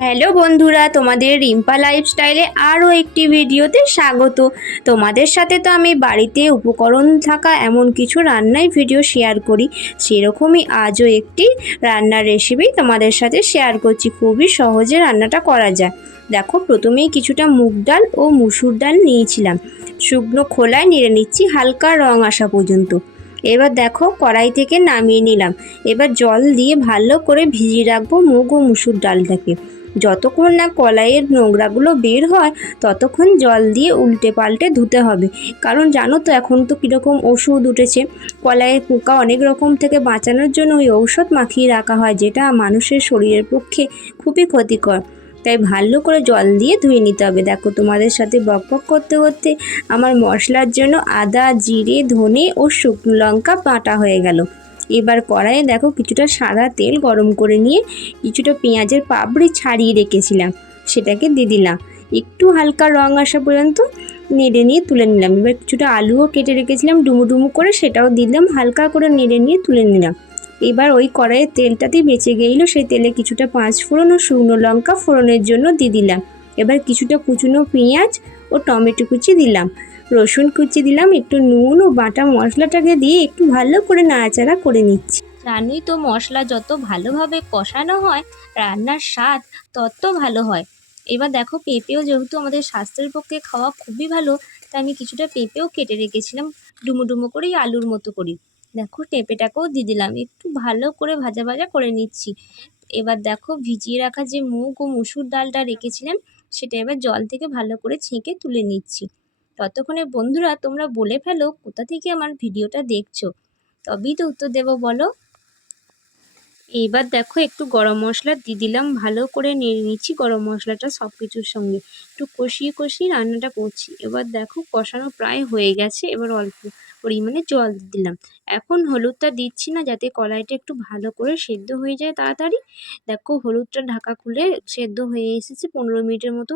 Hello বন্ধুরা, তোমাদের রিম্পা লাইফস্টাইলে আরও একটি ভিডিওতে স্বাগত। তোমাদের সাথে তো আমি বাড়িতে উপকরণ থাকা এমন কিছু রান্নার ভিডিও শেয়ার করি, সেরকমই আজও একটি রান্নার রেসিপি তোমাদের সাথে শেয়ার করছি। খুবই সহজে রান্নাটা করা যায়। দেখো, প্রথমেই কিছুটা মুগ ডাল ও মুসুর ডাল নিয়েছিলাম, শুকনো খোলায় নেড়ে নিচ্ছি হালকা রং আসা পর্যন্ত। এবার দেখো, কড়াই থেকে নামিয়ে নিলাম। এবার জল দিয়ে ভালো করে ভিজিয়ে রাখবো মুগ ও মুসুর ডালটাকে। যতক্ষণ না কলাইয়ের নোংরাগুলো বের হয় ততক্ষণ জল দিয়ে উল্টে পাল্টে ধুতে হবে। কারণ জানো তো এখন তো কীরকম ওষুধ উঠেছে, কলাইয়ের পোকা অনেক রকম থেকে বাঁচানোর জন্য ওই ঔষধ মাখিয়ে রাখা হয়, যেটা মানুষের শরীরের পক্ষে খুবই ক্ষতিকর। তাই ভালো করে জল দিয়ে ধুয়ে নিতে হবে। দেখো, তোমাদের সাথে বকবক করতে করতে আমার মশলার জন্য আদা, জিরে, ধনে ও শুকনো লঙ্কা বাটা হয়ে গেল। এবার কড়াইয়ে দেখো কিছুটা সাদা তেল গরম করে নিয়ে কিছুটা পেঁয়াজের পাপড়ি ছাড়িয়ে রেখেছিলাম, সেটাকে দিয়ে দিলাম। একটু হালকা রং আসা পর্যন্ত নেড়ে নিয়ে তুলে নিলাম। এবার কিছুটা আলুও কেটে রেখেছিলাম ডুমো ডুমো করে, সেটাও দিলাম, হালকা করে নেড়ে নিয়ে তুলে নিলাম। এবার ওই কড়াইয়ের তেলটাতেই বেঁচে গেল, সেই তেলে কিছুটা পাঁচ ফোড়ন ও শুকনো লঙ্কা ফোড়নের জন্য দিয়ে দিলাম। এবার কিছুটা কুচনো পেঁয়াজ ও টমেটো কুচি দিলাম, রসুন কুচি দিলাম, একটু নুন ও বাটা মশলাটাকে দিয়ে একটু ভালো করে নাড়াচাড়া করে নিচ্ছি। জানোই তো, মশলা যত ভালোভাবে কষানো হয় রান্নার স্বাদ তত ভালো হয়। এবার দেখো, পেঁপেও যেহেতু আমাদের স্বাস্থ্যের পক্ষে খাওয়া খুবই ভালো, তাই আমি কিছুটা পেঁপেও কেটে রেখেছিলাম ডুমো ডুমো করেই, আলুর মতো করি। দেখো, পেঁপেটাকেও দিয়ে দিলাম, একটু ভালো করে ভাজা ভাজা করে নিচ্ছি। এবার দেখো, ভিজিয়ে রাখা যে মুগ ও মুসুর ডালটা রেখেছিলাম সেটা এবার জল থেকে ভালো করে ছেঁকে তুলে নিচ্ছি। ততক্ষণে বন্ধুরা তোমরা বলে ফেলো কোথা থেকে আমার ভিডিওটা দেখছো, তবেই তো উত্তর দেবো, বলো। এইবার দেখো, একটু গরম মশলা দিয়ে দিলাম, ভালো করে নেড়ে নিচ্ছি গরম মশলাটা সব কিছুর সঙ্গে। একটু কষিয়ে কষিয়ে রান্নাটা করছি। এবার দেখো, কষানো প্রায় হয়ে গেছে। এবার অল্প পরিমাণে জল দিয়ে দিলাম। এখন হলুদটা দিচ্ছি না, যাতে কড়াইটা একটু ভালো করে সেদ্ধ হয়ে যায় তাড়াতাড়ি। দেখো, হলুদটা ঢাকা খুলে সেদ্ধ হয়ে এসেছে, 15 মিনিটের মতো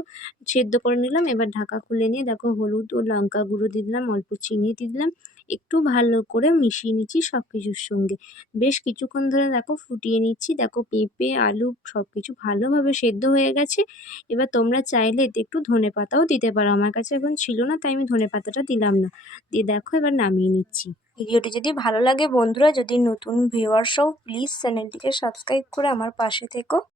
সেদ্ধ করে নিলাম। এবার ঢাকা খুলে নিয়ে দেখো, হলুদ ও লঙ্কা গুঁড়ো দিয়ে দিলাম, অল্প চিনি দিয়ে দিলাম, একটু ভালো করে মিশিয়ে নিচ্ছি সব কিছুর সঙ্গে। বেশ কিছুক্ষণ ধরে দেখো ফুটিয়ে নিচ্ছি। দেখো, পেঁপে, আলু সব কিছু ভালোভাবে সেদ্ধ হয়ে গেছে। এবার তোমরা চাইলে এতে একটু ধনেপাতাও দিতে পারো, আমার কাছে এখন ছিল না তাই আমি ধনেপাতাটা দিলাম না। দিয়ে দেখো, এবার নামিয়ে নিচ্ছি। ভিডিওটি যদি ভালো লাগে বন্ধুরা, যদি নতুন ভিউয়ার্স হও, প্লিজ চ্যানেলটিকে সাবস্ক্রাইব করে আমার পাশে থেকো।